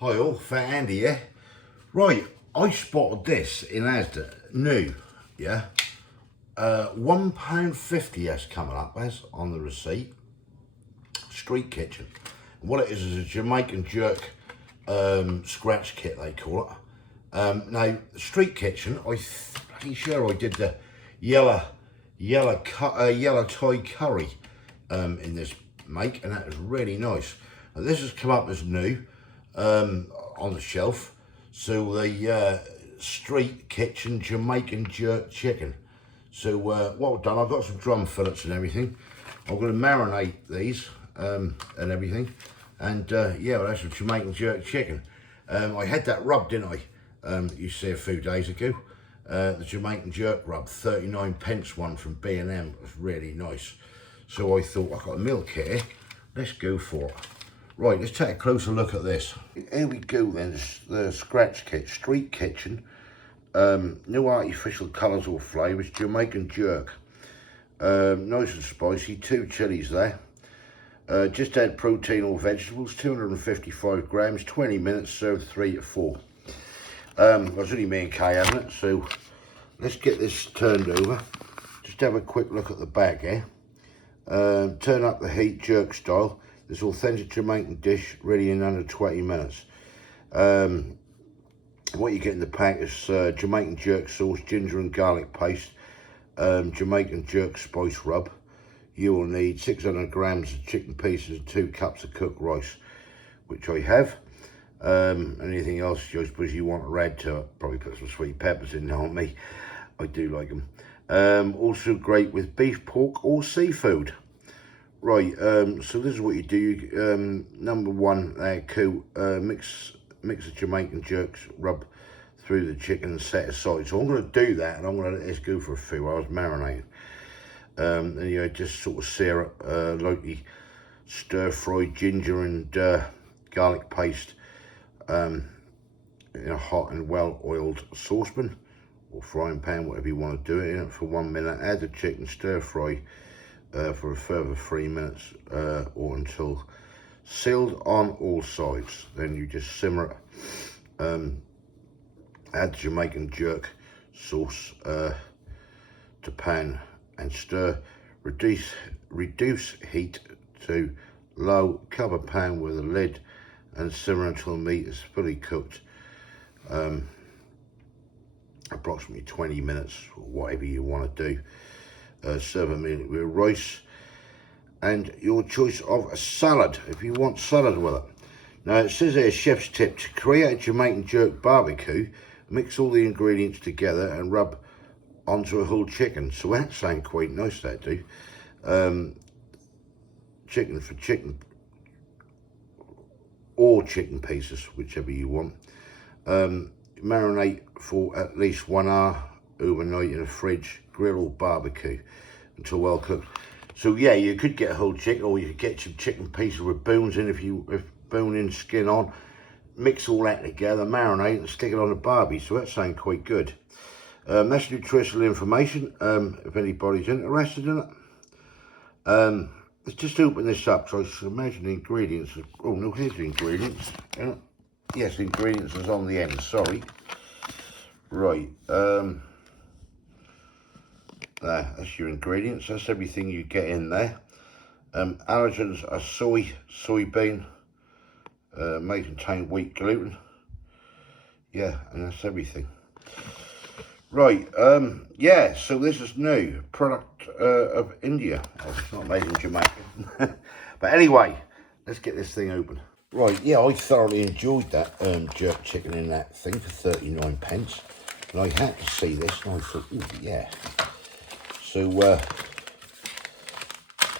Hi all, Fat Andy here. Right, I spotted this in Asda, new, yeah. £1.50 that's coming up as on the receipt. Street kitchen. And what it is a Jamaican jerk scratch kit, they call it. Now, street kitchen, pretty sure I did the yellow Thai curry in this make, and that was really nice. And this has come up as new on the shelf. So the street kitchen Jamaican jerk chicken. So what I've done, I've got some drum fillets and everything. I'm going to marinate these and everything. And yeah, well, that's some Jamaican jerk chicken. I had that rub, didn't I? You see a few days ago. The Jamaican jerk rub, 39p one from B&M. It was really nice. So I thought, I've got a meal kit here. Let's go for it. Right, let's take a closer look at this. Here we go then, the scratch kit, street kitchen. No artificial colours or flavours, Jamaican jerk. Nice and spicy, 2 chilies there. Just add protein or vegetables, 255 grams, 20 minutes, served 3 to 4. That's only me and Kay having it, so let's get this turned over. Just have a quick look at the back here. Turn up the heat, jerk style. This authentic Jamaican dish, ready in under 20 minutes. What you get in the pack is Jamaican jerk sauce, ginger and garlic paste, Jamaican jerk spice rub. You will need 600 grams of chicken pieces and 2 cups of cooked rice, which I have. Anything else I suppose you want to add to it, probably put some sweet peppers in there on me. I do like them. Also great with beef, pork or seafood. Right, so this is what you do. Number one, mix the Jamaican jerks, rub through the chicken and set aside. So I'm going to do that, and I'm going to let this go for a few hours, marinate. And you know, just sort of sear it, lightly stir-fried ginger and garlic paste in a hot and well-oiled saucepan or frying pan, whatever you want to do it in it for 1 minute. Add the chicken, stir-fry for a further 3 minutes or until sealed on all sides. Then you just simmer it. Add the Jamaican jerk sauce to pan and stir. Reduce heat to low, cover pan with a lid and simmer until the meat is fully cooked. Approximately 20 minutes or whatever you want to do. Serve a meal with rice and your choice of a salad if you want salad with it. Now it says here, chef's tip: to create a Jamaican jerk barbecue, mix all the ingredients together and rub onto a whole chicken. So that sounds quite nice, that do. Chicken for chicken or chicken pieces, whichever you want. Marinate for at least 1 hour overnight in a fridge, grill or barbecue until well cooked. So yeah, you could get a whole chicken, or you could get some chicken pieces with bones in, if bone-in skin on. Mix all that together, marinate and stick it on a barbie. So that sounds quite good. That's nutritional information if anybody's interested in it. Let's just open this up so I should imagine the ingredients. Oh no, here's the ingredients. Yes, the ingredients is on the end, sorry. Right, that's your ingredients. That's everything you get in there. Allergens are soybean, may contain wheat gluten. Yeah, and that's everything. Right, yeah, so this is new, product of India. Oh, it's not made in Jamaica. But anyway, let's get this thing open. Right, yeah, I thoroughly enjoyed that jerk chicken in that thing for 39p. And I had to see this and I thought, ooh, yeah. So,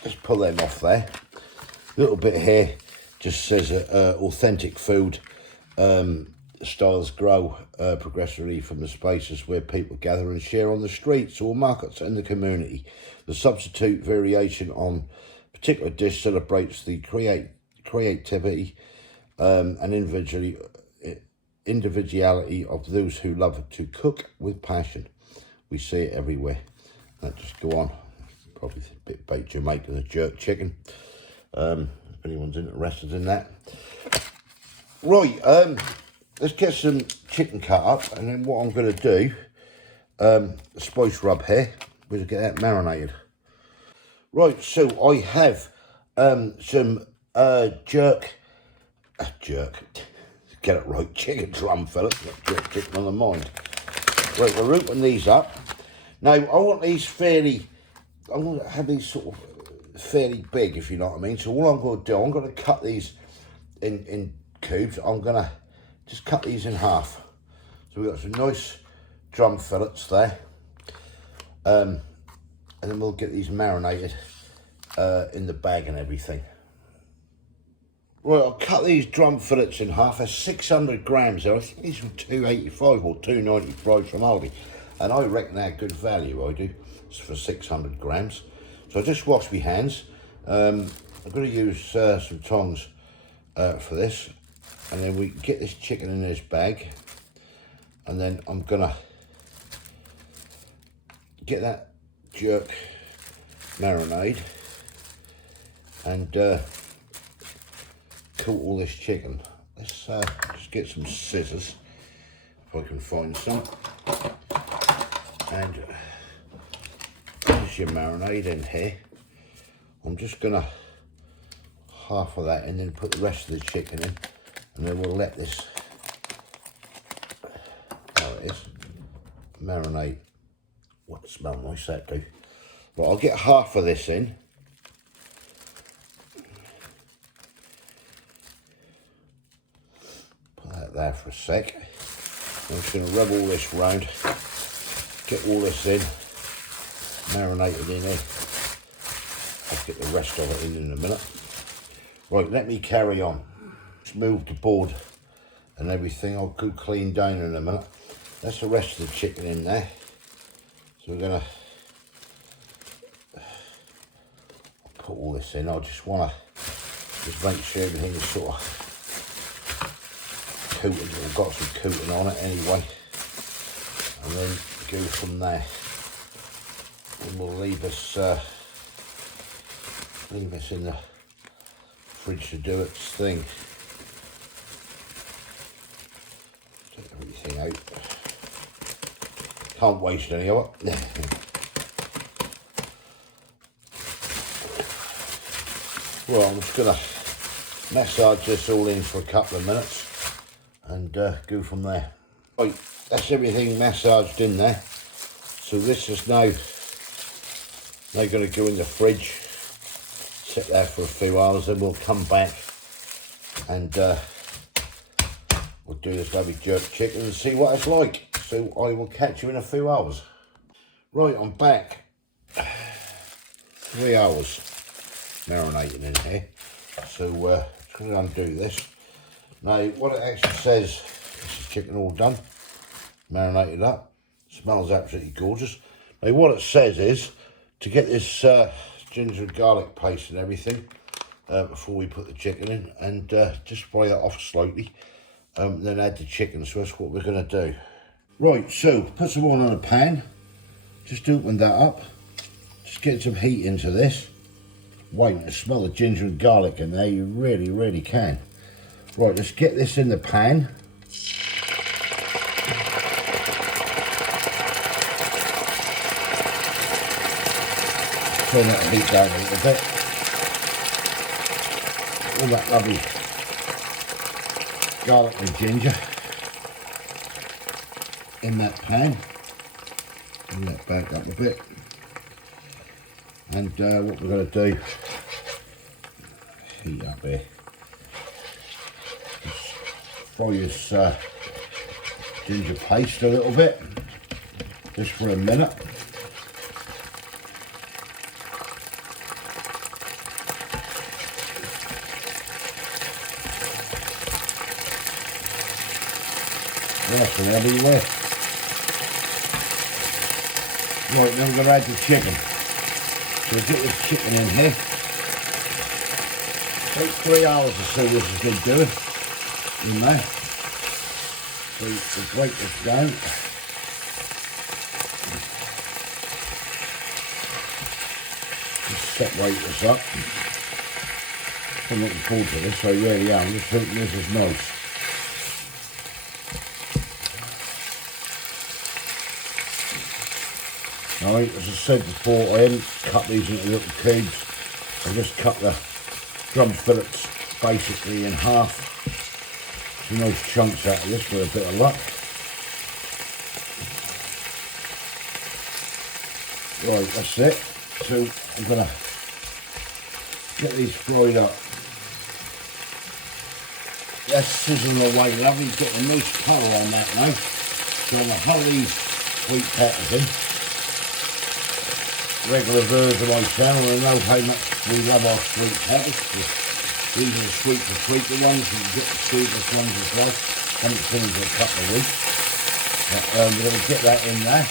let's pull them off there. A little bit here just says authentic food styles grow progressively from the spaces where people gather and share on the streets or markets and the community. The substitute variation on particular dish celebrates the creativity and individuality of those who love to cook with passion. We see it everywhere. That just go on. Probably a bit baked Jamaican, a jerk chicken. If anyone's interested in that. Right, let's get some chicken cut up, and then what I'm going to do, the spice rub here, we'll get that marinated. Right, so I have some jerk, get it right, chicken drum fillets, got jerk chicken on the mind. Right, we're rooting these up. Now, I want these I want to have these sort of fairly big, if you know what I mean. So all I'm going to do, I'm going to cut these in cubes. I'm going to just cut these in half. So we've got some nice drum fillets there. And then we'll get these marinated in the bag and everything. Right, I'll cut these drum fillets in half. There's 600 grams there. I think these were £2.85 or £2.95 from Aldi. And I reckon they're good value, I do. It's for 600 grams. So I just wash my hands. I'm going to use some tongs for this. And then we get this chicken in this bag. And then I'm going to get that jerk marinade. And coat all this chicken. Let's just get some scissors, if I can find some. And there's your marinade in here. I'm just gonna half of that and then put the rest of the chicken in, and then we'll let this, there it is, marinate. What, it smells nice, that do. But I'll get half of this in. Put that there for a sec. I'm just gonna rub all this round. Get all this in, marinated in here. I'll get the rest of it in a minute. Right, let me carry on. Just move the board and everything. I'll go clean down in a minute. That's the rest of the chicken in there. So we're gonna put all this in. I just wanna make sure everything is sort of coated, or got some coating on it anyway. And then go from there, and we'll leave this in the fridge to do its thing. Take everything out. Can't waste any of it. Well, I'm just gonna massage this all in for a couple of minutes and go from there. Right. That's everything massaged in there. So this is now going to go in the fridge, sit there for a few hours, then we'll come back and we'll do this lovely jerk chicken and see what it's like. So I will catch you in a few hours. Right, I'm back. 3 hours marinating in here. So just going to undo this. Now what it actually says, this is chicken all done. Marinated up, smells absolutely gorgeous. Now what it says is to get this ginger and garlic paste and everything before we put the chicken in, and just fry that off slowly, then add the chicken. So that's what we're going to do. Right, so put some oil on a pan, just open that up, just get some heat into this. Wait to smell the ginger and garlic in there, you really can. Right, let's get this in the pan. Turn that heat down a little bit. All that lovely garlic and ginger in that pan. Bring that back up a bit. And what we're going to do, heat up here. Just fry this ginger paste a little bit, just for a minute. Nice and everywhere. Right, now I'm going to add the chicken. So we'll get this chicken in here. About 3 hours or so this has been doing in there. So we'll break this down. Just separate this up. I'm looking forward to this, I really am. Just hoping this is nice. Alright, as I said before, I haven't cut these into little cubes. I just cut the drum fillets basically in half. Some nice chunks out of this with a bit of luck. Right, that's it. So I'm going to get these fried up. That's sizzling away lovely. Got a nice colour on that now. So I'm going to hull these sweet peppers in. Regular viewers of my channel will know how much we love our sweet peppers. These are the sweeter ones. You can get the sweetest ones as well. Haven't seen them for a couple of weeks. But, we're going to get that in there.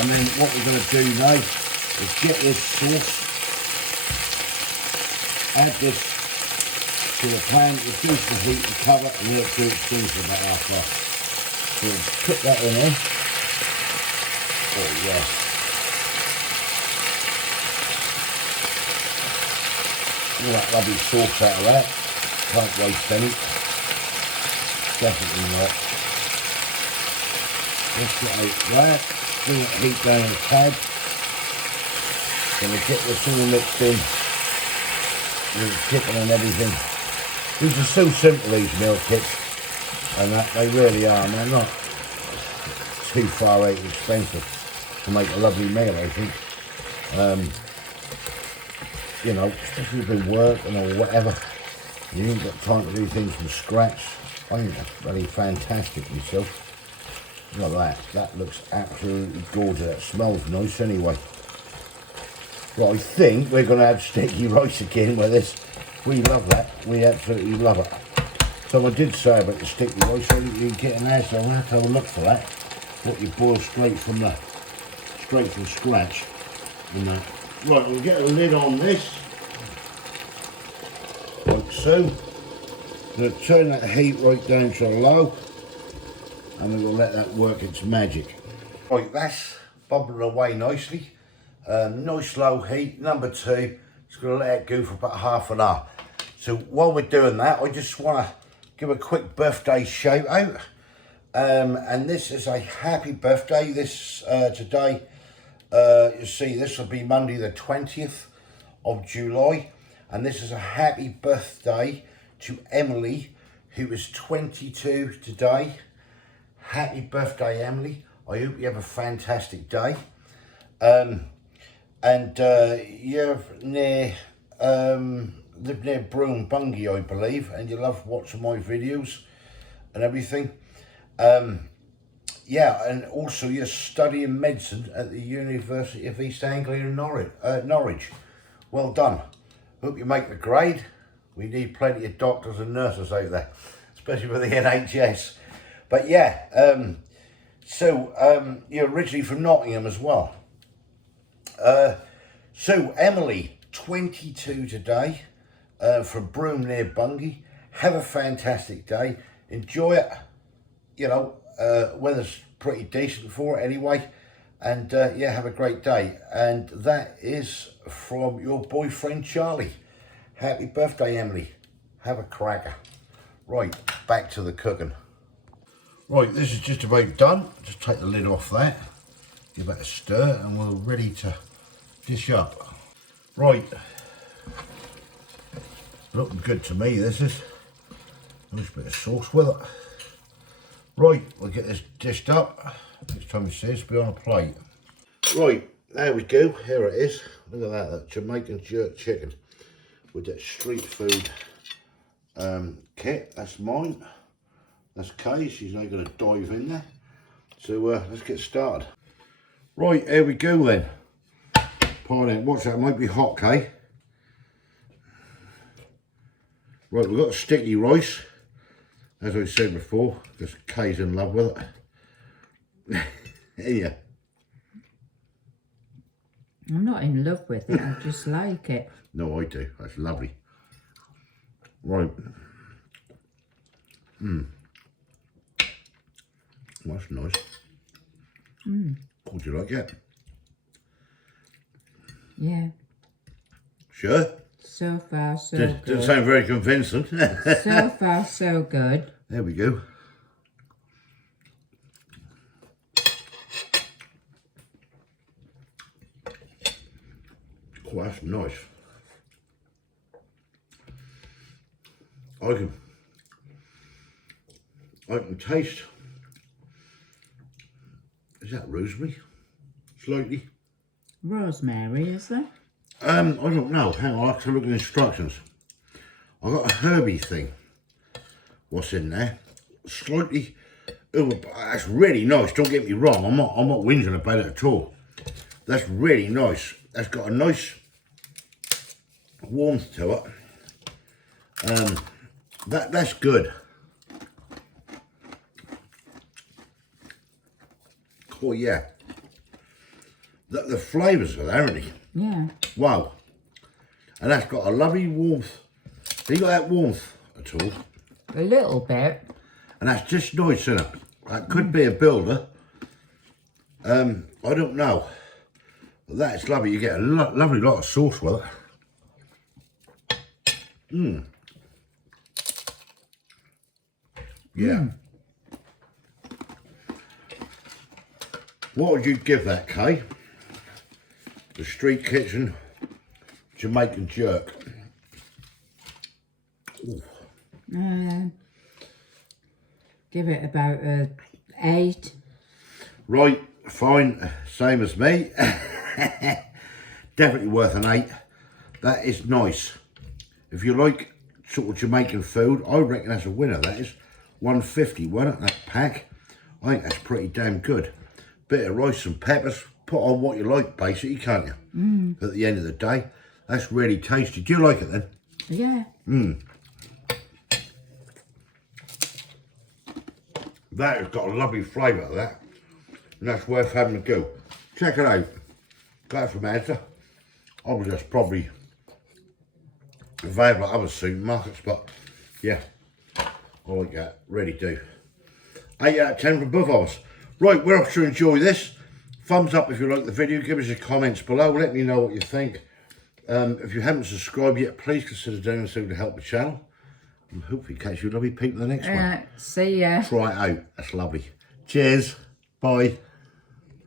And then what we're going to do now is get this sauce, add this to the pan, reduce the heat and cover, and let it do its thing for about half an hour. So we'll put that in there. Oh yes. All that lovely sauce out of that. Can't waste any. Definitely not. Let's get out that. Bring that heat down a tad. Gonna get this all mixed in with the chicken and everything. These are so simple, these meal kits, and that they really are. And they're not too far out expensive to make a lovely meal, I think. You know, especially if you've been working or whatever, you ain't got time to do things from scratch. I think that's really fantastic myself. Look at that. That looks absolutely gorgeous. That smells nice anyway. Well, I think we're going to have sticky rice again with this. We love that. We absolutely love it. So I did say about the sticky rice. I think you can get in there, so I'll have to have a look for that. What you boil straight from scratch. And that. Right, we'll get a lid on this. Like so. I'm going to turn that heat right down to low. And we will let that work its magic. Right, that's bubbling away nicely. Nice low heat. Number 2, just going to let it go for about half an hour. So while we're doing that, I just want to give a quick birthday shout out. And this is a happy birthday. This today, you see, this will be Monday the 20th of July. And this is a happy birthday to Emily, who is 22 today. Happy birthday, Emily. I hope you have a fantastic day. You're near, live near Broome Bungay, I believe, and you love watching my videos and everything. Yeah, and also you're studying medicine at the University of East Anglia in Norwich. Well done. Hope you make the grade. We need plenty of doctors and nurses out there, especially for the NHS. But yeah, you're originally from Nottingham as well. So Emily, 22 today, from Broome Near Bungay. Have a fantastic day. Enjoy it. You know, weather's pretty decent for it anyway. And yeah, have a great day. And that is from your boyfriend Charlie. Happy birthday, Emily. Have a cracker. Right, back to the cooking. Right, this is just about done. Just take the lid off that. Give that a stir and we're ready to dish up. Right. Looking good to me, this is. Nice bit of sauce with it. Right, we'll get this dished up. Next time you see this, be on a plate. Right, there we go. Here it is. Look at that Jamaican jerk chicken with that street food kit. That's mine. That's Kay. She's now going to dive in there. So let's get started. Right, here we go then. Pardon, watch that. Might be hot, Kay. Right, we've got sticky rice. As I said before, because Kay's in love with it. Yeah. I'm not in love with it, I just like it. No, I do. That's lovely. Right. That's nice. Would you like it? Yeah. Sure? So far, so good. Doesn't sound very convincing. So far, so good. There we go. Oh, that's nice. I can taste. Is that rosemary? Slightly. Rosemary, is there? I don't know. Hang on, I'll have to look at the instructions. I've got a herby thing. What's in there? Slightly. Oh, that's really nice. Don't get me wrong. I'm not whinging about it at all. That's really nice. That's got a nice warmth to it. That's good. Oh yeah. The flavours are there, aren't they? Yeah. Wow. And that's got a lovely warmth. Have you got that warmth at all? A little bit. And that's just nice, isn't it? That could be a builder. I don't know. But that's lovely. You get a lovely lot of sauce with it. Yeah. What would you give that, Kay? The Street Kitchen Jamaican Jerk. Ooh. Give it about a 8. Right, fine, same as me. Definitely worth an 8. That is nice. If you like sort of Jamaican food, I reckon that's a winner. That is $1.50, wasn't it, that pack? I think that's pretty damn good. Bit of rice and peppers, put on what you like basically, can't you? At the end of the day, that's really tasty. Do you like it then? Yeah. That has got a lovely flavour to that. And that's worth having a go. Check it out. Got it from Asda. I was just probably available at other supermarkets, but yeah, I like that. Really do. 8 out of 10 for both of us. Right, we're off to enjoy this. Thumbs up if you like the video. Give us your comments below. Let me know what you think. If you haven't subscribed yet, please consider doing so to help the channel. And hopefully catch you lovely people in the next one. See ya. Try it out. That's lovely. Cheers. Bye.